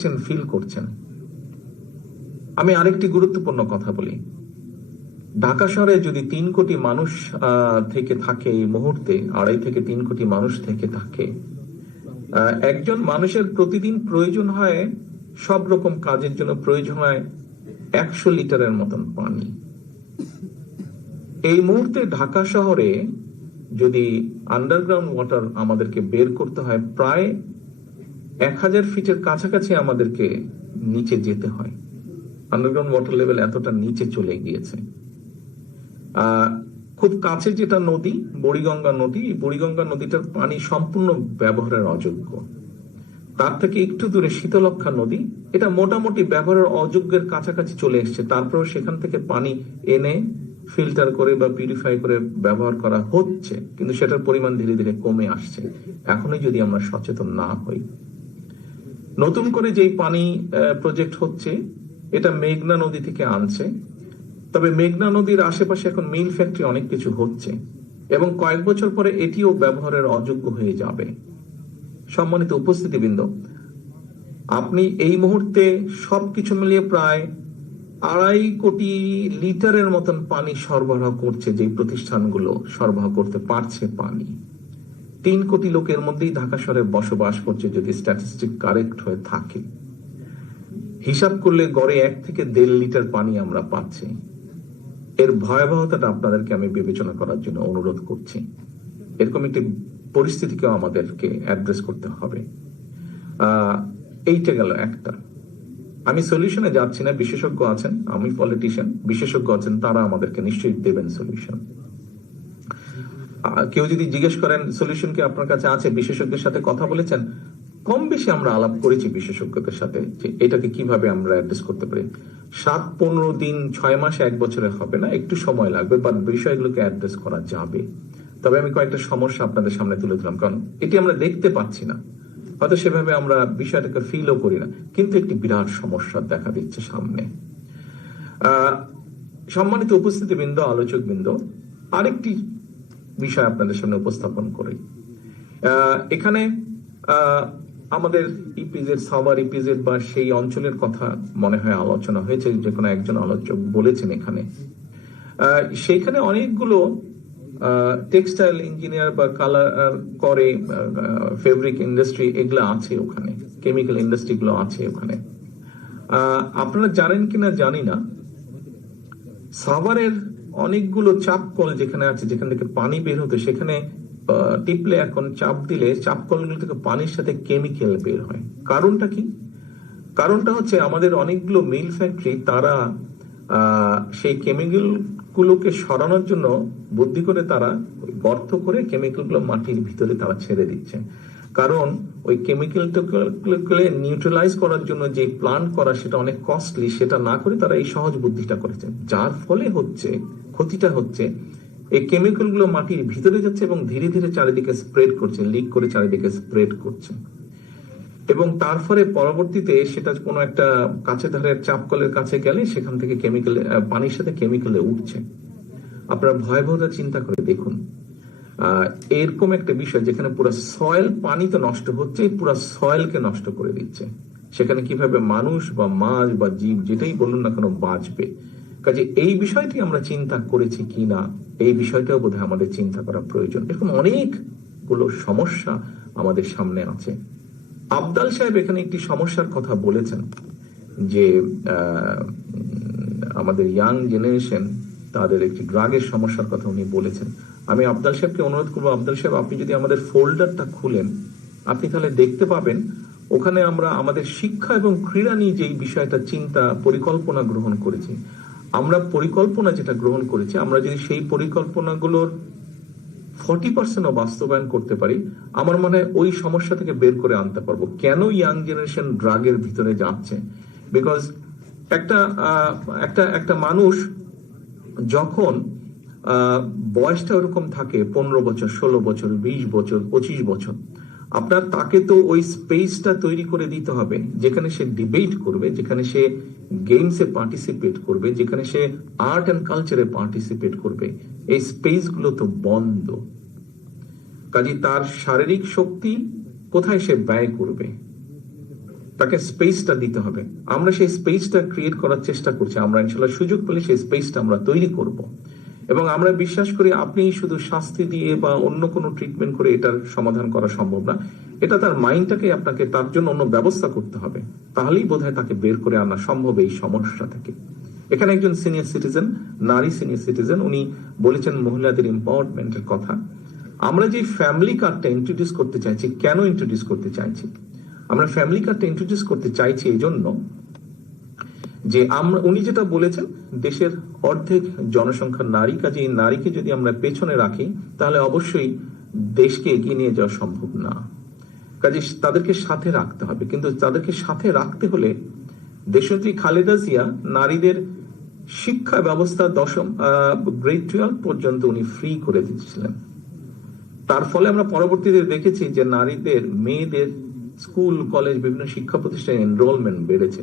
করছেন ফিল করছেন। আমি আরেকটি গুরুত্বপূর্ণ কথা বলি। ঢাকা শহরে যদি তিন কোটি মানুষ থেকে থাকে এই মুহূর্তে, আড়াই থেকে তিন কোটি মানুষ থেকে থাকে একজন মানুষের প্রতিদিন প্রয়োজন হয় সব রকম কাজের জন্য, প্রয়োজন হয় একশো লিটারের মতন পানি। এই মুহূর্তে ঢাকা শহরে যদি আন্ডারগ্রাউন্ড ওয়াটার আমাদেরকে বের করতে হয়, প্রায় এক হাজার ফিটের কাছাকাছি আমাদেরকে নিচে যেতে হয়। আন্ডারগ্রাউন্ড ওয়াটার লেভেল এতটা নিচে চলে গিয়েছে। খুব কাছে যেটা নদী, বুড়িগঙ্গা নদী, এই বুড়িগঙ্গা নদীটার পানি সম্পূর্ণ ব্যবহারের অযোগ্য। তার থেকে একটু দূরে শীতলক্ষা নদী, এটা মোটামুটি ব্যবহারের অযোগ্যের কাছাকাছি চলে এসছে। তারপরেও সেখান থেকে পানি এনে ফিল্টার করে বা পিউরিফাই করে ব্যবহার করা হচ্ছে, কিন্তু সেটার পরিমাণ ধীরে ধীরে কমে আসছে। এখনই যদি আমরা সচেতন না হই নতুন করে যেই পানি প্রজেক্ট হচ্ছে, এটা মেঘনা নদী থেকে আনছে। তবে মেঘনা নদীর আশেপাশে এখন মিল ফ্যাক্টরি অনেক কিছু হচ্ছে এবং কয়েক বছর পরে এটিও ব্যবহারের অযোগ্য হয়ে যাবে। সম্মানিত উপস্থিতিবৃন্দ, আপনি এই মুহূর্তে সবকিছু মিলিয়ে প্রায় আড়াই কোটি লিটারের মতন পানি সরবরাহ করছে যে প্রতিষ্ঠানগুলো সরবরাহ করতে পারছে পানি। তিন কোটি লোকের মধ্যেই ঢাকা শহরে বসবাস করছে যদি স্ট্যাটিস্টিক কারেক্ট হয়ে থাকে। হিসাব করলে গড়ে এক থেকে দেড় লিটার পানি আমরা পাচ্ছি। এর ভয়াবহতাটা আপনাদেরকে আমি বিবেচনা করার জন্য অনুরোধ করছি। এরকম একটি পরিস্থিতিকেও আমাদেরকে অ্যাড্রেস করতে হবে। এইটা গেল একটা। আমি সলিউশনে যাচ্ছি না, বিশেষজ্ঞ আছেন, আমি পলিটিশিয়ান বিশেষজ্ঞ আছেন, তারা আমাদেরকে নিশ্চয়ই দেবেন সলিউশন কেউ যদি জিজ্ঞেস করেন সলিউশন কি আপনার কাছে আছে? বিশেষজ্ঞের সাথে কথা বলেছেন? কম বেশি আমরা আলাপ করেছি বিশেষজ্ঞদের সাথে যে এটাকে কীভাবে আমরা অ্যাড্রেস করতে পারি। সাত, পনেরো দিন, ছয় মাস, এক বছরে হবে না? একটু সময় লাগবে বা বিষয়গুলোকে অ্যাড্রেস করা যাবে। তবে আমি কয়েকটা সমস্যা আপনাদের সামনে তুলে ধরলাম, কারণ এটি আমরা দেখতে পাচ্ছি না। হয়তো সেভাবে আমরা বিষয়টাকে ফিলও করি না, কিন্তু একটি বিরাট সমস্যা দেখা দিচ্ছে সামনে। সম্মানিত উপস্থিতিবৃন্দ, আলোচকবৃন্দ, আরেকটি বিষয় আপনাদের সামনে উপস্থাপন করি। এখানে আমাদের ইপিজেড সাবার ইপিজেড বা সেই অঞ্চলের কথা মনে হয় আলোচনা হয়েছে, যে কোনো একজন আলোচক বলেছেন এখানে। সেইখানে অনেকগুলো টেক্সটাইল ইঞ্জিনিয়ার বা কালার করে ফেব্রিক ইন্ডাস্ট্রি এগুলো আছে ওখানে, কেমিক্যাল ইন্ডাস্ট্রি গুলো আছে ওখানে। আপনারা জানেন কিনা জানি না। সাভারের অনেকগুলো চাপ কল যেখানে আছে, যেখান থেকে পানি বের হতো, সেখানে টিপলে এখন চাপ দিলে চাপ কলগুলো থেকে পানির সাথে কেমিক্যাল বের হয়। কারণটা কি? কারণটা হচ্ছে আমাদের অনেকগুলো মিল ফ্যাক্টরি তারা সেই কেমিক্যাল গুলোকে সরানোর জন্য বুদ্ধি করে তারা গর্ত করে কেমিক্যালগুলো মাটির ভিতরে তারা ছেড়ে দিচ্ছে। কারণ ওই কেমিক্যালটাকে নিউট্রালাইজ করার জন্য যে প্লান্ট করা সেটা অনেক কস্টলি সেটা না করে তারা এই সহজ বুদ্ধিটা করেছে যার ফলে হচ্ছে, ক্ষতিটা হচ্ছে, এই কেমিক্যালগুলো মাটির ভিতরে যাচ্ছে এবং ধীরে ধীরে চারিদিকে স্প্রেড করছে লিক করে চারিদিকে স্প্রেড করছে। এবং তার ফলে পরবর্তীতে সেটা কোনো একটা কাছে ধারের চাপকলের কাছে গেলে সেখান থেকে কেমিক্যাল পানির সাথে কেমিক্যালে উঠছে। আপনারা ভয়াবহতা চিন্তা করে দেখুন এরকম একটা বিষয় যেখানে পুরো সয়েল পানি তো নষ্ট হচ্ছে, পুরো সয়েলকে নষ্ট করে দিচ্ছে। সেখানে কীভাবে মানুষ বা মাছ বা জীব যেটাই বলুন না কেন বাঁচবে। কাজে এই বিষয়টি আমরা চিন্তা করেছি কি না, এই বিষয়টাও বোধহয় আমাদের চিন্তা করা প্রয়োজন। এরকম অনেকগুলো সমস্যা আমাদের সামনে আছে। আবদাল সাহেব এখানে একটি সমস্যার কথা বলেছেন যে আমাদের ইয়াং জেনারেশন তাদের একটি ড্রাগের সমস্যার কথা উনি বলেছেন। আমি আবদাল সাহেবকে অনুরোধ করব, আবদাল সাহেব, আপনি যদি আমাদের ফোল্ডারটা খুলেন, আপনি তাহলে দেখতে পাবেন, ওখানে আমরা আমাদের শিক্ষা এবং ক্রীড়া নিয়ে যেই বিষয়টা চিন্তা, পরিকল্পনা গ্রহণ করেছি। আমরা পরিকল্পনা যেটা গ্রহণ করেছি, আমরা যদি সেই পরিকল্পনাগুলোর ফর্টি পার্সেন্টও বাস্তবায়ন করতে পারি, আমার মনে হয় ওই সমস্যা থেকে বের করে আনতে পারব। কেন ইয়াং জেনারেশন ড্রাগের ভিতরে যাচ্ছে? বিকজ একটা একটা একটা মানুষ যখন বয়সটা ওরকম থাকে পনেরো বছর, ষোলো বছর, বিশ বছর, পঁচিশ বছর, আপনার তাকে তো ওই স্পেসটা তৈরি করে দিতে হবে, যেখানে সে ডিবেট করবে, যেখানে সে গেমসে পার্টিসিপেট করবে, যেখানে সে আর্ট অ্যান্ড কালচারে পার্টিসিপেট করবে, এই স্পেসগুলো তো বন্ধ। কাজে তার শারীরিক শক্তি কোথায় সে ব্যয় করবে? তাকে স্পেসটা দিতে হবে। আমরা সেই স্পেসটা ক্রিয়েট করার চেষ্টা করছি। আমরা ইনশাল্লাহ সুযোগ পেলে সেই স্পেসটা আমরা তৈরি করব। এবং আমরা বিশ্বাস করি আপনি শুধু শাস্তি দিয়ে বা অন্য কোনো ট্রিটমেন্ট করে এটার সমাধান করা সম্ভব না। এটা তার মাইন্ডটাকে আপনাকে তার জন্য অন্য ব্যবস্থা করতে হবে। তাহলেই বোধহয় তাকে বের করে আনা সম্ভব এই সমস্যা থেকে। এখানে একজন সিনিয়র সিটিজেন নারী সিনিয়র সিটিজেন উনি বলেছেন মহিলাদের এম্পাওয়ারমেন্টের কথা। আমরা যে ফ্যামিলি কার্ডটা ইন্ট্রোডিউস করতে চাইছি, কেন ইন্ট্রোডিউস করতে চাইছি? আমরা ফ্যামিলি কার্ডটা ইন্ট্রোডিউস করতে চাইছি এই জন্য যে আমরা, উনি যেটা বলেছেন, দেশের অর্ধেক জনসংখ্যা নারী কাজে, এই নারীকে যদি আমরা পেছনে রাখি, তাহলে অবশ্যই দেশকে এগিয়ে নিয়ে যাওয়া সম্ভব না। কাজে তাদেরকে সাথে রাখতে হবে। কিন্তু তাদেরকে সাথে রাখতে হলে দেশনেত্রী খালেদা জিয়া নারীদের শিক্ষা ব্যবস্থা দশম গ্রেড টুয়েলভ পর্যন্ত উনি ফ্রি করে দিচ্ছিলেন তার ফলে আমরা পরবর্তীতে দেখেছি যে নারীদের, মেয়েদের স্কুল, কলেজ, বিভিন্ন শিক্ষা প্রতিষ্ঠানে এনরোলমেন্ট বেড়েছে।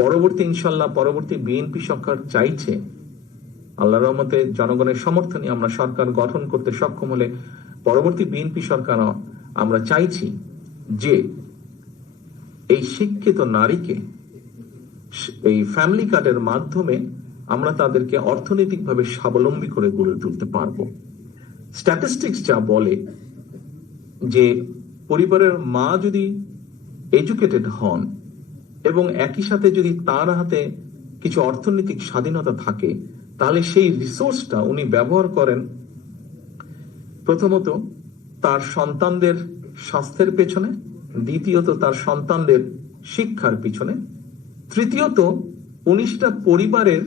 পরবর্তী ইনশাল্লাহ পরবর্তী বিএনপি সরকার চাইছে, আল্লাহ রহমতে জনগণের সমর্থনে আমরা সরকার গঠন করতে সক্ষম হলে পরবর্তী বিএনপি সরকার আমরা চাইছি যে এই শিক্ষিত নারীকে এই ফ্যামিলি কার্ডের মাধ্যমে আমরা তাদেরকে অর্থনৈতিকভাবে স্বাবলম্বী করে গড়ে তুলতে পারব। স্ট্যাটিস্টিক্স যা বলে যে পরিবারের মা যদি এডুকেটেড হন এবং একই সাথে যদি তার হাতে কিছু অর্থনৈতিক স্বাধীনতা থাকে, তাহলে সেই রিসোর্সটা উনি ব্যবহার করেন প্রথমত তার সন্তানদের স্বাস্থ্যের পেছনে, দ্বিতীয়ত তার সন্তানদের শিক্ষার পিছনে, তৃতীয়ত উনিশটা পরিবারের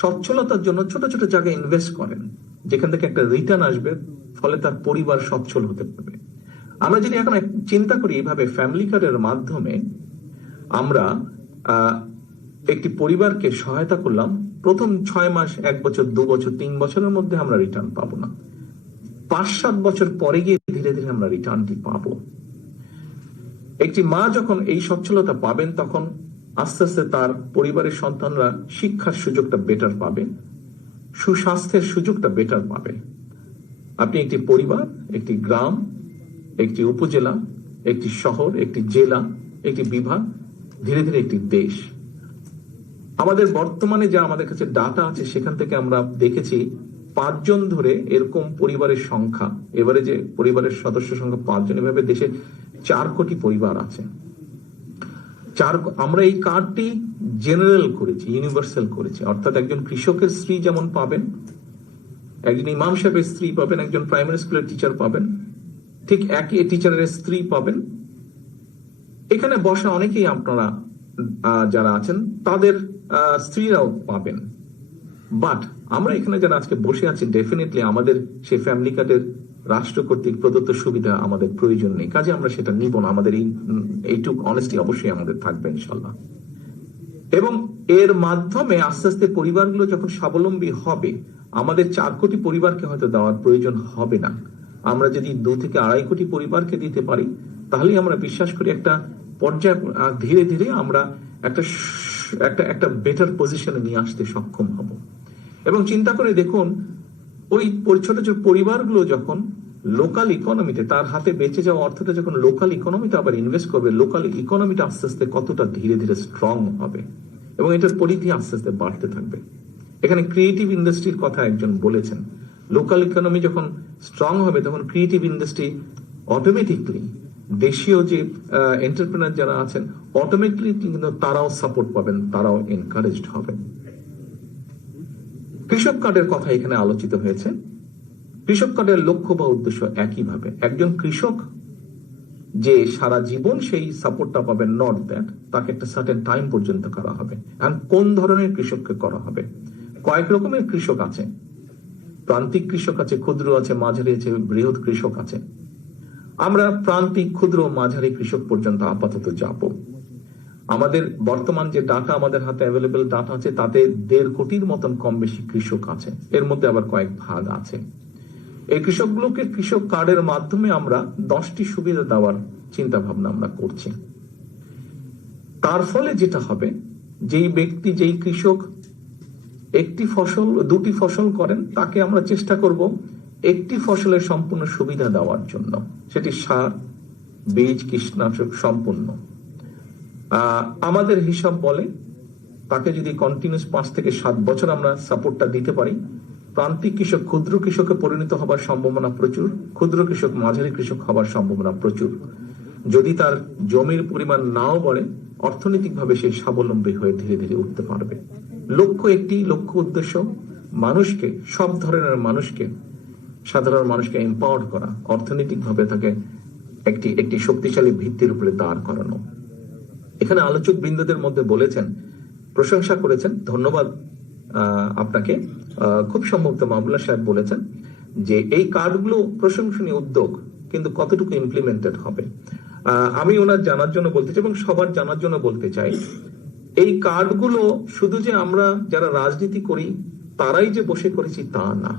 সচ্ছলতার জন্য ছোট ছোট জায়গায় ইনভেস্ট করেন, যেখান থেকে একটা রিটার্ন আসবে, ফলে তার পরিবার সচ্ছল হতে পারবে। আমরা যদি এখন চিন্তা করি এইভাবে ফ্যামিলি কার্ডের মাধ্যমে আমরা একটি পরিবারকে সহায়তা করলাম, প্রথম ছয় মাস, এক বছর, দু বছর, তিন বছরের মধ্যে আমরা রিটার্ন পাবো না। পাঁচ, সাত বছর পরে গিয়ে ধীরে ধীরে আমরা রিটার্নটি পাবো। একটি মা যখন এই সচ্ছলতা পাবেন, তখন আস্তে আস্তে তার পরিবারের সন্তানরা শিক্ষার সুযোগটা বেটার পাবে, সুস্বাস্থ্যের সুযোগটা বেটার পাবে। আপনি একটি পরিবার, একটি গ্রাম একটি উপজেলা, একটি শহর, একটি জেলা, একটি বিভাগ, ধীরে ধীরে একটি দেশ। আমাদের বর্তমানে যা আমাদের কাছে ডাটা আছে, সেখান থেকে আমরা দেখেছি পাঁচজন ধরে এরকম পরিবারের সংখ্যা। এবারে যে পরিবারের সদস্য সংখ্যা পাঁচজন, এভাবে দেশে চার কোটি পরিবার আছে। চার আমরা এই কার্ডটি জেনারেল করেছি ইউনিভার্সাল করেছি। অর্থাৎ একজন কৃষকের স্ত্রী যেমন পাবেন, একজন ইমাম সাহেবের স্ত্রী পাবেন, একজন প্রাইমারি স্কুলের টিচার পাবেন ঠিক একই টিচারের স্ত্রী পাবেন। এখানে বসা অনেকেই আপনারা যারা আছেন, তাদের স্ত্রীরাও পাবেন। বাট আমরা এখানে যারা আজকে বসে আছি ডেফিনেটলি আমাদের সেই ফ্যামিলি কার্ডের রাষ্ট্র কর্তৃক প্রদত্ত সুবিধা আমাদের প্রয়োজন নেই। কাজে আমরা সেটা নিব না। আমাদের এই, এইটুক অনেস্টি অবশ্যই আমাদের থাকবে ইনশাল্লাহ এবং এর মাধ্যমে আস্তে আস্তে পরিবারগুলো যখন স্বাবলম্বী হবে, আমাদের চার কোটি পরিবারকে হয়তো দেওয়ার প্রয়োজন হবে না। আমরা যদি দু থেকে আড়াই কোটি পরিবারকে দিতে পারি, তাহলেই আমরা বিশ্বাস করি একটা পর্যায়ে ধীরে ধীরে আমরা একটা একটা একটা বেটার পজিশনে নিয়ে আসতে সক্ষম হব। এবং চিন্তা করে দেখুন, ওই ছোট ছোট পরিবারগুলো যখন লোকাল ইকোনমিতে তার হাতে বেঁচে যাওয়া অর্থটা যখন লোকাল ইকোনমিতে আবার ইনভেস্ট করবে লোকাল ইকোনমিটা আস্তে আস্তে কতটা ধীরে ধীরে স্ট্রং হবে। এবং এটার পরিধি আস্তে আস্তে বাড়তে থাকবে। এখানে ক্রিয়েটিভ ইন্ডাস্ট্রির কথা একজন বলেছেন। লোকাল ইকোনমি যখন স্ট্রং হবে, তখন ক্রিয়েটিভ ইন্ডাস্ট্রি অটোমেটিকলি দেশীয় যে এন্টারপ্রেনার যারা আছেন অটোমেটিকলি কিন্তু তারাও সাপোর্ট পাবেন, তারাও এনকারেজড হবেন। কৃষক কার্ডের কথা এখানে আলোচিত হয়েছে। কৃষক কার্ডের লক্ষ্য বা উদ্দেশ্য একইভাবে। একজন কৃষক যে সারা জীবন সেই সাপোর্টটা পাবেন নট দ্যাট তাকে একটা সার্টেন টাইম পর্যন্ত করা হবে। এখন কোন ধরনের কৃষককে করা হবে? কয়েক রকমের কৃষক আছে। প্রান্তিক কৃষক আছে, ক্ষুদ্র আছে, মাঝারি আছে, বৃহৎ কৃষক আছে। আমরা প্রান্তিক, ক্ষুদ্র, মাঝারি কৃষক পর্যন্ত আপাতত যাব। আমাদের বর্তমান যে ডাটা আমাদের হাতে অ্যাভেলেবেল ডাটা আছে, তাতে দেড় কোটির মতন কম বেশি কৃষক আছে। এর মধ্যে আবার কয়েক ভাগ আছে। এই কৃষকগুলোকে কৃষক কার্ডের মাধ্যমে আমরা দশটি সুবিধা দেওয়ার চিন্তা ভাবনা আমরা করছি। তার ফলে যেটা হবে, যেই ব্যক্তি, যেই কৃষক একটি ফসল, দুটি ফসল করেন, তাকে আমরা চেষ্টা করব একটি ফসলের সম্পূর্ণ সুবিধা দেওয়ার জন্য। সেটি সার, বীজ, কীটনাশক সম্পূর্ণ। আমাদের হিসাব বলে তাকে যদি কন্টিনিউস পাঁচ থেকে সাত বছর আমরা সাপোর্টটা দিতে পারি। প্রান্তিক কৃষক, ক্ষুদ্র কৃষকে পরিণত হবার সম্ভাবনা প্রচুর, ক্ষুদ্র কৃষক, মাঝারি কৃষক হবার সম্ভাবনা প্রচুর। যদি তার জমির পরিমাণ নাও বাড়ে, অর্থনৈতিকভাবে সে স্বাবলম্বী হয়ে ধীরে ধীরে উঠতে পারবে। লক্ষ্য একটি, লক্ষ্য উদ্দেশ্য, মানুষকে, সব ধরনের মানুষকে, সাধারণ মানুষকে এম্পাওয়ার করা, অর্থনৈতিকভাবে তাকে একটি একটি শক্তিশালী ভিত্তির উপরে দাঁড় করানো। এখানে আলোচক বৃন্দদের মধ্যে বলেছেন, প্রশংসা করেছেন, ধন্যবাদ আপনাকে। খুব সম্ভবত মামলা সাহেব বলেছেন যে এই কার্ডগুলো প্রশংসনীয় উদ্যোগ, কিন্তু কতটুকু ইমপ্লিমেন্টেড হবে? আমি ওনার জানার জন্য বলতে চাই এবং সবার জানার জন্য বলতে চাই এই কার্ডগুলো শুধু যে আমরা যারা রাজনীতি করি, তারাই যে বসে করেছি তা না।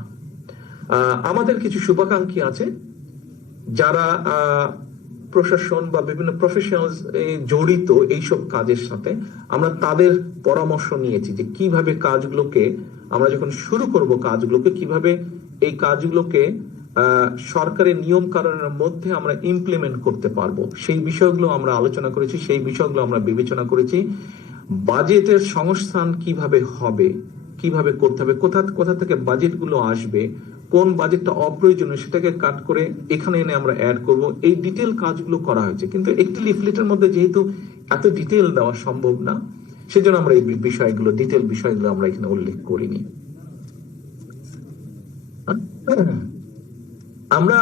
আমাদের কিছু শুভাকাঙ্ক্ষী আছে যারা প্রশাসন বা বিভিন্ন প্রফেশনাল জড়িত এইসব কাজের সাথে আমরা তাদের পরামর্শ নিয়েছি যে কীভাবে কাজগুলোকে আমরা যখন শুরু করব কাজগুলোকে, কীভাবে এই কাজগুলোকে সরকারের নিয়ম কানুনের মধ্যে আমরা ইমপ্লিমেন্ট করতে পারব। সেই বিষয়গুলো আমরা আলোচনা করেছি, সেই বিষয়গুলো আমরা বিবেচনা করেছি। বাজেটের সংস্থান কীভাবে হবে, কীভাবে করতে হবে, কোথা কোথা থেকে বাজেটগুলো আসবে, কোন বাজেটটা অপ্রয়োজনীয় সেটাকে কাট করে এখানে এনে আমরা অ্যাড করব। এই ডিটেল কাজগুলো করা হয়েছে। কিন্তু একটি লিফলেটের মধ্যে যেহেতু এত ডিটেল দেওয়া সম্ভব না, সেজন্য আমরা এই বিষয়গুলো ডিটেল বিষয়গুলো আমরা এখানে উল্লেখ করিনি। আমরা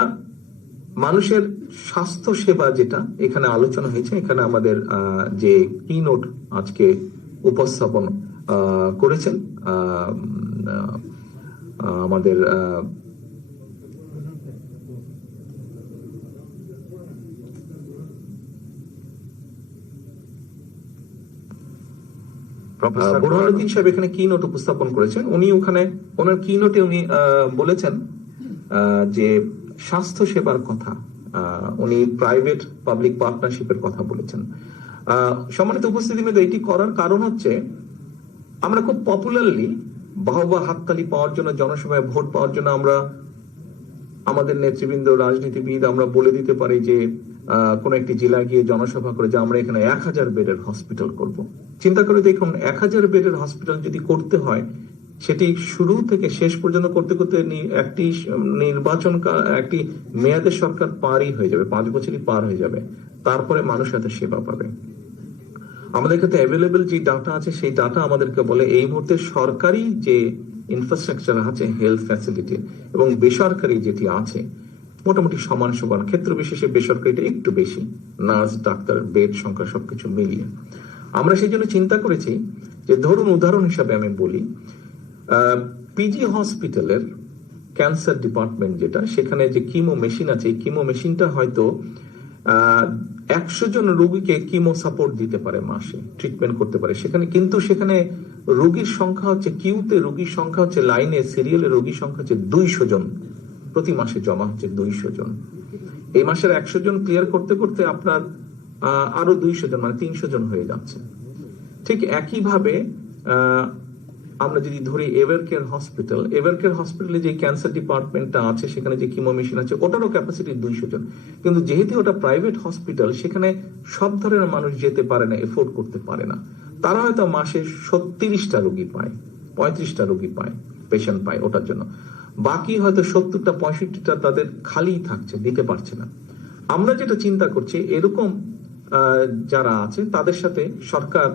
মানুষের স্বাস্থ্য সেবা যেটা এখানে আলোচনা হয়েছে এখানে আমাদের আহ, যে কি নোট আজকে উপস্থাপন আহ, করেছেন আমাদের আহ, বোরহানুদ্দিন সাহেব এখানে কি নোট উপস্থাপন করেছেন। উনি ওখানে ওনার কি নোটে উনি আহ, বলেছেন আহ, যে স্বাস্থ্য সেবার কথা। উনি প্রাইভেট পাবলিক পার্টনারশিপের কথা বলেছেন। সম্মানিত উপস্থিতি মেয়েদের এটি করার কারণ হচ্ছে আমরা খুব পপুলারলি বাহবা হাততালি পাওয়ার জন্য, জনসভায় ভোট পাওয়ার জন্য আমরা আমাদের নেতৃবৃন্দ, রাজনীতিবিদ, আমরা বলে দিতে পারি যে কোন একটি জেলায় গিয়ে জনসভা করে যে আমরা এখানে এক হাজার বেডের হসপিটাল করব। চিন্তা করে দেখুন, এক হাজার বেডের হসপিটাল যদি করতে হয় সেটি শুরু থেকে শেষ পর্যন্ত করতে করতে একটি নির্বাচন একটি মেয়াদের সরকার পারই হয়ে যাবে, পাঁচ বছরই পার হয়ে যাবে। তারপরে মানুষ এত সেবা পাবে। আমাদের কাছে অ্যাভেলেবেল যে ডাটা আছে, সেই ডাটা আমাদেরকে বলে এই মুহূর্তে সরকারি যে ইনফ্রাস্ট্রাকচার আছে হেলথ ফ্যাসিলিটি এবং বেসরকারি যেটি আছে, মোটামুটি সমান সমান, ক্ষেত্র বিশেষে বেসরকারিটা একটু বেশি নার্স ডাক্তার বেড সংখ্যা সবকিছু মিলিয়ে। আমরা সেই জন্য চিন্তা করেছি যে ধরুন উদাহরণ হিসাবে আমি বলি পিজি হসপিটালের ক্যান্সার ডিপার্টমেন্ট যেটা, সেখানে যে কিমো মেশিন আছে, এই কিমো মেশিনটা হয়তো একশো জন রোগীকে কিমো সাপোর্ট দিতে পারে মাসে ট্রিটমেন্ট করতে পারে। সেখানে, কিন্তু সেখানে রোগীর সংখ্যা হচ্ছে কিউতে রোগীর সংখ্যা হচ্ছে লাইনে সিরিয়ালে রোগীর সংখ্যা হচ্ছে দুইশো জন। প্রতি মাসে জমা হচ্ছে দুইশো জন। এই মাসের একশো জন ক্লিয়ার করতে করতে আপনার আরও দুইশো জন মানে তিনশো জন হয়ে যাচ্ছে। ঠিক একইভাবে আমরা যদি ধরি Ever Care hospital Ever Care হসপিটালে যে ক্যান্সার ডিপার্টমেন্টটা আছে, সেখানে যে কিমো মেশিন আছে, ওটারও ক্যাপাসিটি দুইশো জন। কিন্তু যেহেতু ওটা প্রাইভেট হসপিটাল সেখানে সব ধরনের মানুষ যেতে পারে না এফোর্ড করতে পারে না। তারা হয়তো মাসে সত্তিরিশটা রোগী পায়, পঁয়ত্রিশটা রোগী পায় পেশেন্ট পায় ওটার জন্য। বাকি হয়তো সত্তরটা, পঁয়ষট্টিটা তাদের খালি থাকছে, দিতে পারছে না। আমরা যেটা চিন্তা করছি, এরকম যারা আছে, তাদের সাথে সরকার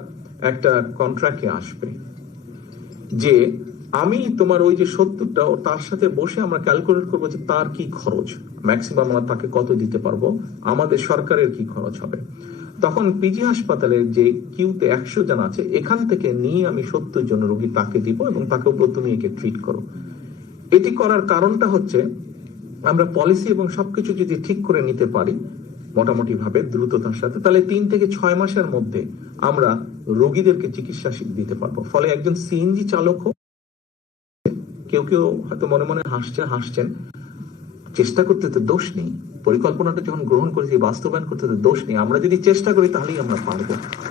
একটা কন্ট্রাক্টে আসবে। যে আমি তোমার ওই যে সত্তরটা তার সাথে বসে আমরা ক্যালকুলেট করব যে তার কি খরচ। ম্যাক্সিমাম আমরা তাকে কত দিতে পারব? আমাদের সরকারের কি খরচ হবে? তখন পিজি হাসপাতালের যে কিউতে একশো জন আছে, এখান থেকে নিয়ে আমি সত্তর জন রোগী তাকে দিব এবং তাকে বলব তুমি একে ট্রিট করো। এটি করার কারণটা হচ্ছে, আমরা পলিসি এবং সবকিছু যদি ঠিক করে নিতে পারি মোটামুটি ভাবে দ্রুততার সাথে। তাহলে তিন থেকে ছয় মাসের মধ্যে আমরা রোগীদেরকে চিকিৎসা দিতে পারব। ফলে একজন সিএনজি চালক হোক, কেউ কেউ হয়তো মনে মনে হাসছে, হাসছেন, চেষ্টা করতে তো দোষ নেই। পরিকল্পনাটা যখন গ্রহণ করেছি, বাস্তবায়ন করতে তো দোষ নেই। আমরা যদি চেষ্টা করি, তাহলেই আমরা পারব।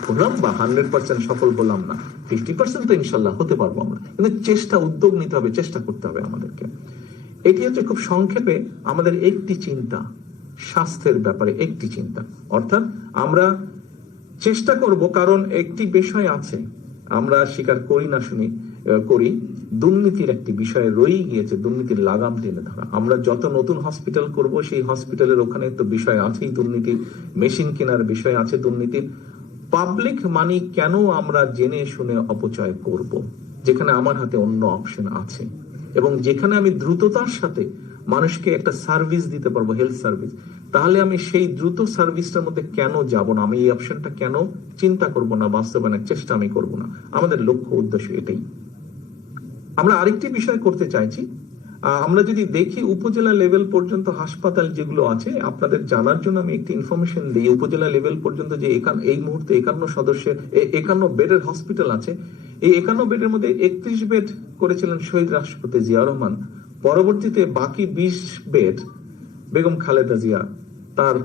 বললাম, বা হান্ড্রেড পার্সেন্ট সফল বললাম না। ফিফটি পার্সেন্ট তো ইনশাল্লাহ হতে পারব আমরা। কিন্তু চেষ্টা, উদ্যোগ নিতে হবে, চেষ্টা করতে হবে আমাদেরকে। এটি হচ্ছে খুব সংক্ষেপে আমাদের একটি চিন্তা। স্বাস্থ্যের ব্যাপারে একটি চিন্তা। অর্থাৎ আমরা চেষ্টা করব, কারণ একটি বিষয় আছে, আমরা স্বীকার করি না শুনি করি, দুর্নীতির একটি বিষয় রয়েই গিয়েছে, দুর্নীতির লাগাম টেনে ধরা। আমরা যত নতুন হসপিটাল করব, সেই হসপিটালের ওখানে তো বিষয় আছেই দুর্নীতি, মেশিন কেনার বিষয় আছে দুর্নীতি। পাবলিক মানি কেন আমরা জেনে শুনে অপচয় করব? যেখানে আমার হাতে অন্য অপশন আছে। এবং যেখানে আমি দ্রুততার সাথে মানুষকে একটা সার্ভিস দিতে পারব হেলথ সার্ভিস তাহলে আমি সেই দ্রুত সার্ভিসটার মধ্যে কেন যাব না? আমি এই অপশনটা কেন চিন্তা করব না, বাস্তবায়নের চেষ্টা আমি করব না? আমাদের লক্ষ্য, উদ্দেশ্য এটাই। আমরা আরেকটি বিষয় করতে চাইছি। আমরা যদি দেখি উপজেলা লেভেল পর্যন্ত হাসপাতাল যেগুলো আছে, আপনাদের জানার জন্য আমি একটি ইনফরমেশন দিই। উপজেলা লেভেল পর্যন্ত যে এই মুহূর্তে একান্ন সদস্যের একান্ন বেডের হসপিটাল আছে। এই একান্ন বেডের মধ্যে একত্রিশ বেড করেছিলেন শহীদ রাষ্ট্রপতি জিয়া রহমান। পরবর্তীতে বাকি বিশ বেড বেগম খালেদা জিয়া তার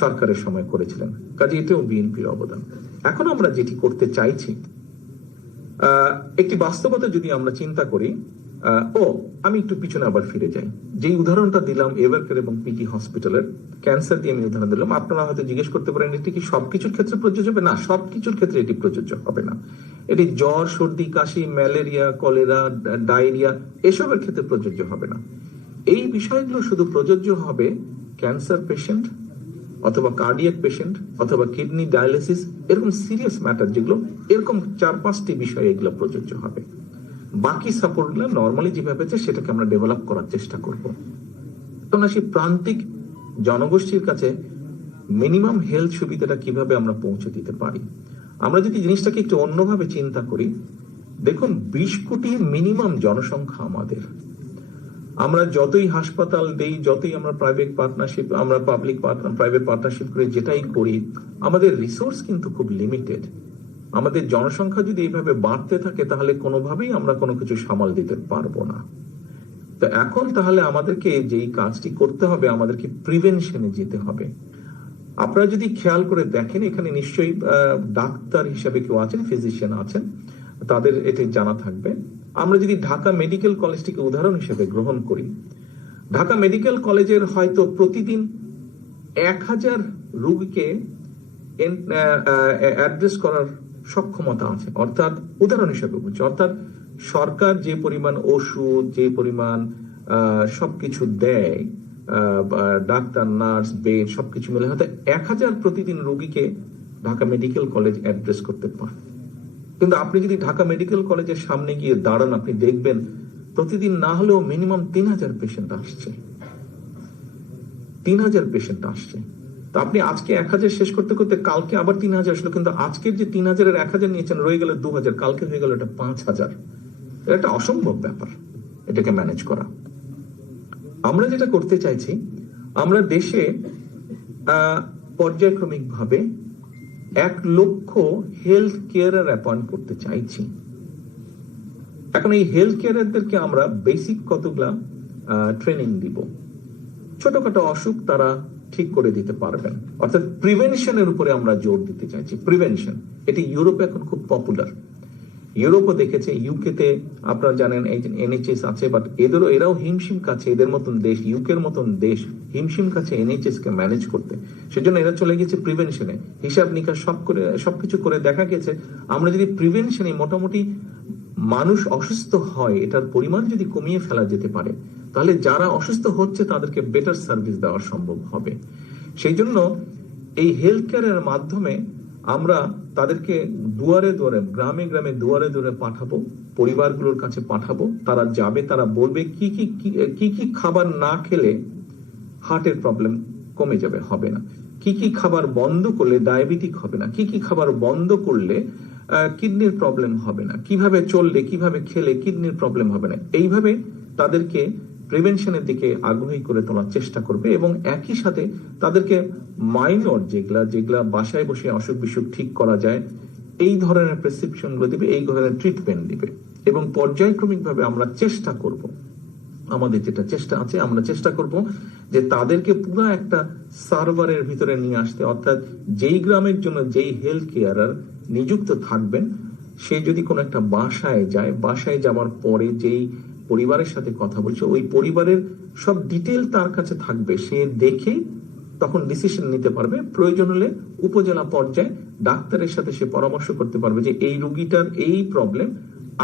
সরকারের সময় করেছিলেন। কাজে এটাও বিএনপির অবদান। এখন আমরা যেটি করতে চাইছি একটি বাস্তবতা যদি আমরা চিন্তা করি ও, আমি একটু পিছনে আবার ফিরে যাই। যে উদাহরণটা দিলাম এভারকের এবং পিটি হসপিটালের ক্যান্সার দিয়ে আমি উদাহরণ দিলাম, আপনারা হয়তো জিজ্ঞেস করতে পারেন, এটি কি সবকিছুর ক্ষেত্রে প্রযোজ্য হবে? না, সবকিছুর ক্ষেত্রে এটি প্রযোজ্য হবে না। এটি জ্বর, সর্দি, কাশি, ম্যালেরিয়া, কলেরা ডায়রিয়া এসবের ক্ষেত্রে প্রযোজ্য হবে না। এই বিষয়গুলো শুধু প্রযোজ্য হবে ক্যান্সার পেশেন্ট অথবা কার্ডিয়াক পেশেন্ট অথবা কিডনি ডায়ালিসিস এরকম সিরিয়াস ম্যাটার যেগুলো এরকম চার পাঁচটি বিষয় এগুলো প্রযোজ্য হবে। বাকি সাপোর্টগুলো নর্মালি যেভাবে আছে সেটাকে আমরা ডেভেলপ করার চেষ্টা করব। তখন আসি প্রান্তিক জনগোষ্ঠীর কাছে, মিনিমাম হেলথ সুবিধাটা কীভাবে আমরা পৌঁছে দিতে পারি? আমরা যদি জিনিসটাকে একটু অন্যভাবে চিন্তা করি, দেখুন, বিশ কোটি মিনিমাম জনসংখ্যা আমাদের। আমরা যতই হাসপাতাল দেই, যতই আমরা প্রাইভেট পার্টনারশিপ আমরা পাবলিক প্রাইভেট পার্টনারশিপ করে যেটাই করি, আমাদের রিসোর্স কিন্তু খুব লিমিটেড আমাদের জনসংখ্যা যদি এইভাবে বাড়তে থাকে, তাহলে কোনোভাবেই আমরা কোনো কিছু সামাল দিতে পারব না। তো এখন তাহলে আমাদেরকে যেই কাজটি করতে হবে, আমাদেরকে প্রিভেনশনে যেতে হবে। আপনারা যদি খেয়াল করে দেখেন, এখানে নিশ্চয়ই ডাক্তার হিসেবে কেউ আছেন, ফিজিশিয়ান আছেন, তাদের এটি জানা থাকবে। আমরা যদি ঢাকা মেডিকেল কলেজটিকে উদাহরণ হিসেবে গ্রহণ করি, ঢাকা মেডিকেল কলেজের হয়তো প্রতিদিন এক হাজার রোগীকে অ্যাড্রেস করার সক্ষমতা আছে। অর্থাৎ, উদাহরণ হিসেবে বলছি, অর্থাৎ সরকার যে পরিমাণ ওষুধ, যে পরিমাণ সবকিছু দেয় ডাক্তার, নার্স, বেড সবকিছু মিলে হয়তো এক হাজার প্রতিদিন রোগীকে ঢাকা মেডিকেল কলেজ অ্যাড্রেস করতে পারে। কিন্তু আপনি যদি ঢাকা মেডিকেল কলেজের সামনে গিয়ে দাঁড়ান, আপনি দেখবেন প্রতিদিন না হলেও মিনিমাম তিন হাজার পেশেন্ট আসছে। তিন হাজার পেশেন্ট আসছে। তো আপনি আজকে এক হাজার শেষ করতে করতে কালকে আবার তিন হাজার আসলো, কিন্তু আজকের যে তিন হাজারের এক হাজার নিয়েছেন, রয়ে গেল দু হাজার, কালকে হয়ে গেল এটা পাঁচ হাজার। এটা একটা অসম্ভব ব্যাপার, এটাকে ম্যানেজ করা। আমরা যেটা করতে চাইছি, আমরা দেশে পর্যায়ক্রমিক ভাবে এক লক্ষ হেলথ কেয়ারার অ্যাপয়েন্ট করতে চাইছি। এখন এই হেলথ কেয়ারারদেরকে আমরা বেসিক কতগুলা ট্রেনিং দিব? ছোটখাটো অসুখ তারা ঠিক করে দিতে পারবেন। অর্থাৎ প্রিভেনশনের উপরে আমরা জোর দিতে চাইছি। প্রিভেনশন এটি ইউরোপে এখন খুব পপুলার ইউরোপও দেখেছে ইউকেতে আপনারা জানেন এই এনএইচএস আছে বাট এদেরও, এরাও হিমশিম কাছে এদের মতন দেশ ইউকের মতন দেশ হিমশিম কাছে এনএইচএস কে ম্যানেজ করতে। সেজন্য এরা চলে গেছে প্রিভেনশনে হিসাব নিকাশ সব করে, সবকিছু করে দেখা গেছে, আমরা যদি প্রিভেনশনে মোটামুটি মানুষ অসুস্থ হয়, এটার পরিমাণ যদি কমিয়ে ফেলা যেতে পারে, তাহলে যারা অসুস্থ হচ্ছে, তাদেরকে বেটার সার্ভিস দেওয়া সম্ভব হবে। সেই জন্য এই হেলথ কেয়ারের মাধ্যমে আমরা তাদেরকে দুয়ারে দুয়ারে, গ্রামে গ্রামে দুয়ারে দুয়ারে পাঠাবো, পরিবারগুলোর কাছে পাঠাবো, তারা যাবে, তারা বলবে কি কি, কি- কি খাবার না খেলে হার্টের প্রবলেম কমে যাবে, হবে না। কি কি খাবার বন্ধ করলে ডায়াবেটিক হবে না? কি কি খাবার বন্ধ করলে কিডনির প্রবলেম হবে না? কীভাবে চললে, কীভাবে খেলে কিডনির প্রবলেম হবে না? এইভাবে তাদেরকে প্রিভেনশনের দিকে আগ্রহী করে তোলার চেষ্টা করবে এবং একই সাথে তাদেরকে মাইনর যেগুলা যেগুলা বাসায় বসে অসুখ বিসুখ ঠিক করা যায়, এই ধরনের প্রেসক্রিপশনগুলো দিবে, এই ধরনের ট্রিটমেন্ট দিবে। এবং পর্যায়ক্রমিক ভাবে আমরা চেষ্টা করব, আমাদের যেটা চেষ্টা আছে, আমরা চেষ্টা করব যে তাদেরকে পুরো একটা সার্ভারের ভিতরে নিয়ে আসতে, অর্থাৎ যেই গ্রামের জন্য যেই হেলথ কেয়ারার নিযুক্ত থাকবেন, সে যদি কোনো একটা বাসায় যায়, বাসায় যাওয়ার পরে যেই পরিবারের সাথে কথা বলছে, ওই পরিবারের সব ডিটেল তার কাছে থাকবে। সে দেখে তখন ডিসিশন নিতে পারবে। প্রয়োজন হলে উপজেলা পর্যায়ে ডাক্তারের সাথে সে পরামর্শ করতে পারবে যে, এই রুগীটার এই প্রবলেম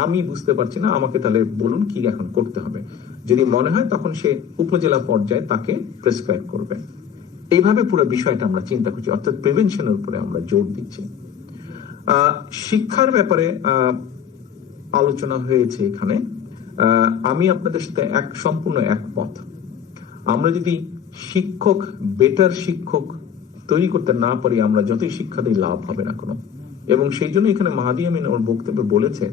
আমি বুঝতে পারছি না, আমাকে তাহলে বলুন কি এখন করতে হবে। যদি মনে হয়, তখন সে উপজেলা পর্যায়ে তাকে প্রেসক্রাইব করবে। এইভাবে পুরো বিষয়টা আমরা চিন্তা করছি, অর্থাৎ প্রিভেনশনের উপরে আমরা জোর দিচ্ছি। শিক্ষার ব্যাপারে আলোচনা হয়েছে এখানে। আমি আপনাদের সাথে এক, সম্পূর্ণ একমত। আমরা যদি শিক্ষক বেটার শিক্ষক তৈরি করতে না পারি, আমরা যতই শিক্ষা দিই, লাভ হবে না কোনো। এবং সেই জন্য এখানে মাহাদি আমিন ওর বক্তব্যে বলেছে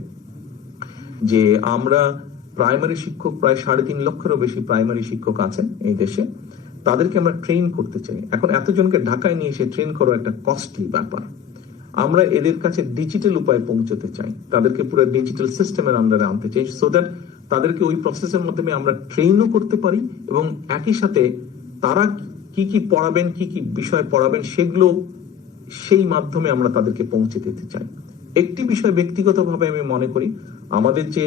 যে, আমরা প্রাইমারি শিক্ষক প্রায় সাড়ে তিন লক্ষেরও বেশি প্রাইমারি শিক্ষক আছেন এই দেশে। তাদেরকে আমরা ট্রেন করতে চাই। এখন এতজনকে ঢাকায় নিয়ে এসে ট্রেন করা একটা কস্টলি ব্যাপার। আমরা এদের কাছে ডিজিটাল উপায়ে পৌঁছতে চাই। তাদেরকে পুরো ডিজিটাল সিস্টেমের আন্ডারে আনতে চাই সো দ্যাট তাদেরকে ওই প্রসেসের মাধ্যমে আমরা ট্রেনও করতে পারি এবং একই সাথে তারা কি কি পড়াবেন, কি কি বিষয় পড়াবেন সেগুলো সেই মাধ্যমে আমরা তাদেরকে পৌঁছে দিতে চাই। একটি বিষয় ব্যক্তিগতভাবে আমি মনে করি, আমাদের যে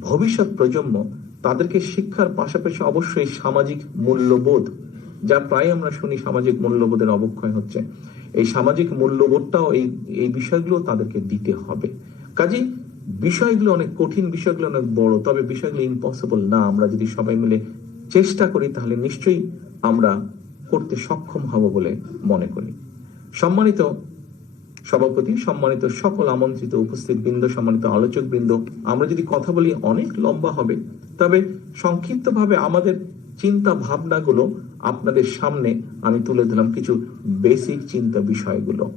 ভবিষ্যৎ প্রজন্ম, তাদেরকে শিক্ষার পাশাপাশি অবশ্যই সামাজিক মূল্যবোধ, যা প্রায় আমরা শুনি সামাজিক মূল্যবোধের অবক্ষয় হচ্ছে। এই সামাজিক মূল্যবোধটাও এই এই বিষয়গুলো তাদেরকে দিতে হবে। কাজে বিষয়গুলো অনেক কঠিন, বিষয়গুলো অনেক বড়, তবে বিষয়গুলো ইম্পসিবল না। আমরা যদি সবাই মিলে চেষ্টা করি, তাহলে নিশ্চয়ই আমরা করতে সক্ষম হব বলে মনে করি। সম্মানিত সভাপতি, সম্মানিত সকল আমন্ত্রিত উপস্থিত বৃন্দ, সম্মানিত আলোচক বৃন্দ, আমরা যদি কথা বলি অনেক লম্বা হবে, তবে সংক্ষিপ্তভাবে আমাদের চিন্তা ভাবনাগুলো আপনাদের সামনে আমি তুলে দিলাম কিছু বেসিক চিন্তা বিষয়গুলো।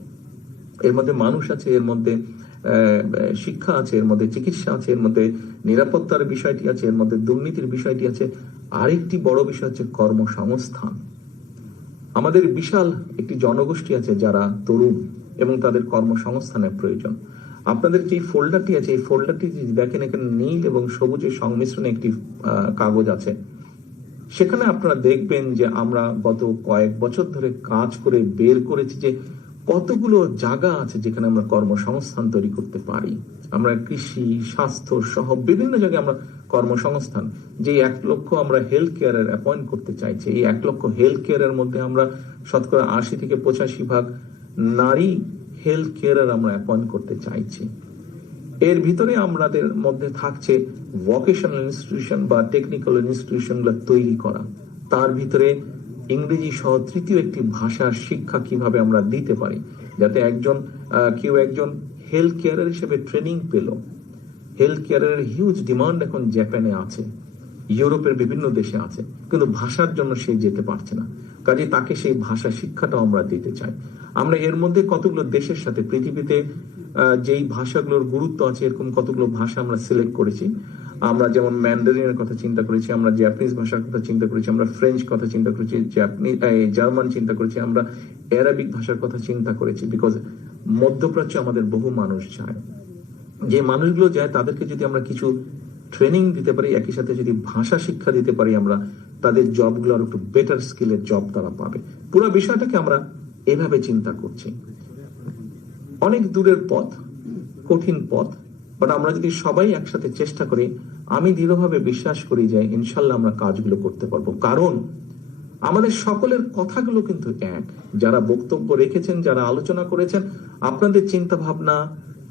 এর মধ্যে মানুষ আছে, এর মধ্যে শিক্ষা আছে, এর মধ্যে চিকিৎসা আছে, এর মধ্যে নিরাপত্তার বিষয়টি আছে, এর মধ্যে দুর্নীতির বিষয়টি আছে। আরেকটি বড় বিষয় হচ্ছে কর্মসংস্থান। আমাদের বিশাল একটি জনগোষ্ঠী আছে যারা তরুণ এবং তাদের কর্মসংস্থানের প্রয়োজন। আপনাদের যে ফোল্ডারটি আছে, এই ফোল্ডারটি দেখেন, এখানে নীল এবং সবুজের সংমিশ্রণে একটি কাগজ আছে। সেখানে আপনারা দেখবেন যে আমরা গত কয়েক বছর ধরে কাজ করে বের করেছি যে কতগুলো জায়গা আছে যেখানে আমরা কর্মসংস্থান তৈরি করতে পারি? আমরা কৃষি, স্বাস্থ্য সহ বিভিন্ন জায়গায় আমরা কর্মসংস্থান। যে এক লক্ষ আমরা হেলথ কেয়ারের অ্যাপয়েন্ট করতে চাইছি, এই এক লক্ষ হেলথ কেয়ারের মধ্যে আমরা শতকরা আশি থেকে পঁচাশি ভাগ নারী হেলথ কেয়ারের আমরা অ্যাপয়েন্ট করতে চাইছি। এর ভিতরে আমাদের মধ্যে থাকছে ভোকেশনাল ইনস্টিটিউশন বা টেকনিক্যাল ইনস্টিটিউশনগুলো তৈরি করা। তার ভিতরে ইংরেজি সহ তৃতীয় একটি ভাষার শিক্ষা কীভাবে আমরা দিতে পারি? যাতে একজন কেউ একজন হেলথ কেয়ারের হিসেবে ট্রেনিং পেল। হেলথ কেয়ারের হিউজ ডিমান্ড এখন জাপানে আছে ইউরোপের বিভিন্ন দেশে আছে, কিন্তু ভাষার জন্য সে যেতে পারছে না। কাজে তাকে সেই ভাষা শিক্ষাটাও আমরা দিতে চাই। আমরা এর মধ্যে কতগুলো দেশের সাথে, পৃথিবীতে যেই ভাষাগুলোর গুরুত্ব আছে, এরকম কতগুলো ভাষা আমরা সিলেক্ট করেছি আমরা যেমন ম্যান্ডারিনের কথা চিন্তা করেছি, আমরা জাপানিজ ভাষার কথা চিন্তা করেছি, আমরা ফ্রেঞ্চ কথা চিন্তা করেছি জাপানিজ জার্মান চিন্তা করেছি, আমরা অ্যারাবিক ভাষার কথা চিন্তা করেছি বিকজ মধ্যপ্রাচ্যে আমাদের বহু মানুষ যায় যে মানুষগুলো যায় তাদেরকে যদি আমরা কিছু ট্রেনিং দিতে পারি, একই সাথে যদি ভাষা শিক্ষা দিতে পারি আমরা, তাদের জবগুলো আর একটু বেটার স্কিলের জব তারা পাবে। পুরো বিষয়টাকে আমরা এভাবে চিন্তা করছি। অনেক দূরের পথ, কঠিন পথ বাট আমরা যদি সবাই একসাথে চেষ্টা করি, আমি দৃঢ়ভাবে বিশ্বাস করি যে ইনশাল্লাহ আমরা কাজগুলো করতে পারব। কারণ আমাদের সকলের কথাগুলো কিন্তু এক। যারা বক্তব্য রেখেছেন, যারা আলোচনা করেছেন, আপনাদের চিন্তা ভাবনা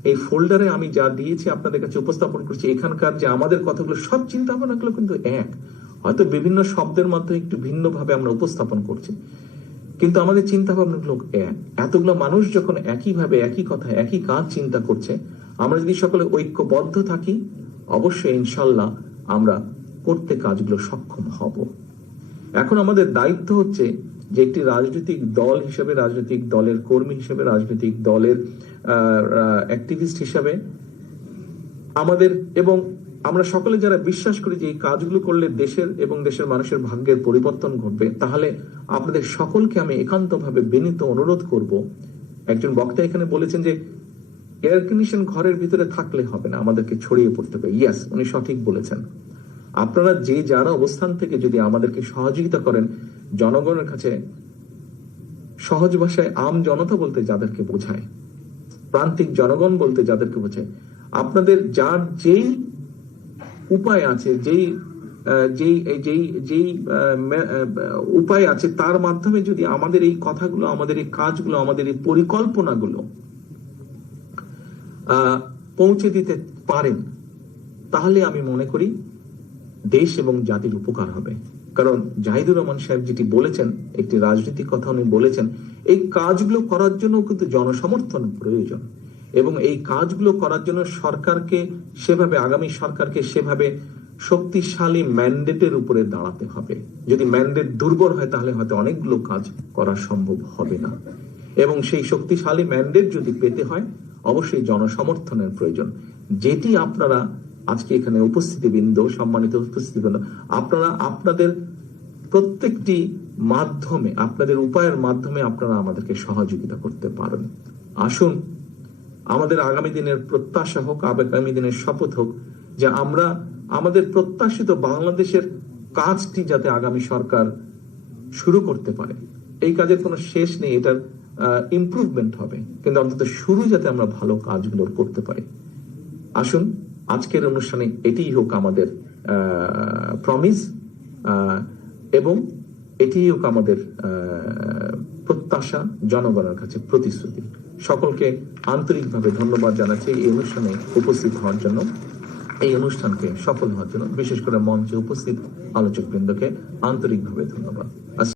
এই ফোল্ডারে আমি যা দিয়েছি, আপনাদের কাছে উপস্থাপন করছি, এখানকার যে আমাদের কথাগুলো, সব চিন্তা ভাবনাগুলো কিন্তু এক। হয়তো বিভিন্ন শব্দের মাধ্যমে একটু ভিন্নভাবে আমরা উপস্থাপন করছি, কিন্তু আমাদের চিন্তা ভাবনাগুলো এক। এতগুলো মানুষ যখন একইভাবে, একই কথা, একই কাজ চিন্তা করছে আমরা যদি সকলে ঐক্যবদ্ধ থাকি, অবশ্যই ইনশাল্লাহ আমরা করতে কাজগুলো সক্ষম হব। এখন আমাদের দায়িত্ব হচ্ছে যে একটি রাজনৈতিক দল হিসেবে, রাজনৈতিক দলের কর্মী হিসেবে, রাজনৈতিক দলের অ্যাক্টিভিস্ট হিসেবে আমাদের এবং আমরা সকলে যারা বিশ্বাস করি যে এই কাজগুলো করলে দেশের এবং দেশের মানুষের ভাগ্যের পরিবর্তন ঘটবে, তাহলে আপনাদের সকলকে আমি একান্তভাবে বিনীত অনুরোধ করব। একজন বক্তা এখানে বলেছেন যে এয়ার কন্ডিশন ঘরের ভিতরে থাকলে হবে না, আমাদেরকে ছড়িয়ে পড়তে হবে। ইয়াস উনি সঠিক বলেছেন। আপনারা যে যারা অবস্থান থেকে যদি আমাদেরকে সহযোগিতা করেন, জনগণের কাছে সহজ ভাষায় আম জনতা বলতে যাদেরকে বোঝায়, প্রান্তিক জনগণ বলতে যাদেরকে বোঝায়, আপনাদের যার যেই উপায় আছে, যেই যেই যেই যেই উপায় আছে, তার মাধ্যমে যদি আমাদের এই কথাগুলো, আমাদের এই কাজগুলো, আমাদের এই পরিকল্পনাগুলো পৌঁছে দিতে পারেন, তাহলে আমি মনে করি দেশ এবং জাতির উপকার হবে। কারণ জাহিদুর রহমান সাহেব যেটি বলেছেন, একটি রাজনৈতিক কথা উনি বলেছেন, এই কাজগুলো করার জন্য কিন্তু জনসমর্থন প্রয়োজন এবং এই কাজগুলো করার জন্য সরকারকে সেভাবে, আগামী সরকারকে সেভাবে শক্তিশালী ম্যান্ডেটের উপরে দাঁড়াতে হবে। যদি ম্যান্ডেট দুর্বল হয়, তাহলে হয়তো অনেকগুলো কাজ করা সম্ভব হবে না। এবং সেই শক্তিশালী ম্যান্ডেট যদি পেতে হয় অবশ্যই জনসমর্থনের প্রয়োজন। যেটি আপনারা আজকে এখানে উপস্থিতিবৃন্দ, সম্মানিত উপস্থিতিবৃন্দ, আপনারা আপনাদের প্রত্যেকটি মাধ্যমে, আপনাদের উপায়ের মাধ্যমে আপনারা আমাদেরকে সহযোগিতা করতে পারেন। আসুন, আমাদের আগামী দিনের প্রত্যাশা হোক, আগামী দিনের শপথ হোক, যে আমরা আমাদের প্রত্যাশিত বাংলাদেশের কাজটি যাতে আগামী সরকার শুরু করতে পারে। এই কাজের কোনো শেষ নেই, এটার ইমপ্রুভমেন্ট হবে। কিন্তু অন্তত শুরু যাতে আমরা ভালো কাজগুলো করতে পারি। আসুন, আজকের অনুষ্ঠানে এটিই হোক আমাদের প্রমিস এবং এটিই হোক আমাদের প্রত্যাশা, জনগণের কাছে প্রতিশ্রুতি। সকলকে আন্তরিকভাবে ধন্যবাদ জানাচ্ছি এই অনুষ্ঠানে উপস্থিত হওয়ার জন্য। এই অনুষ্ঠানকে সফল হওয়ার জন্য বিশেষ করে মঞ্চে উপস্থিত আলোচক বৃন্দকে আন্তরিকভাবে ধন্যবাদ।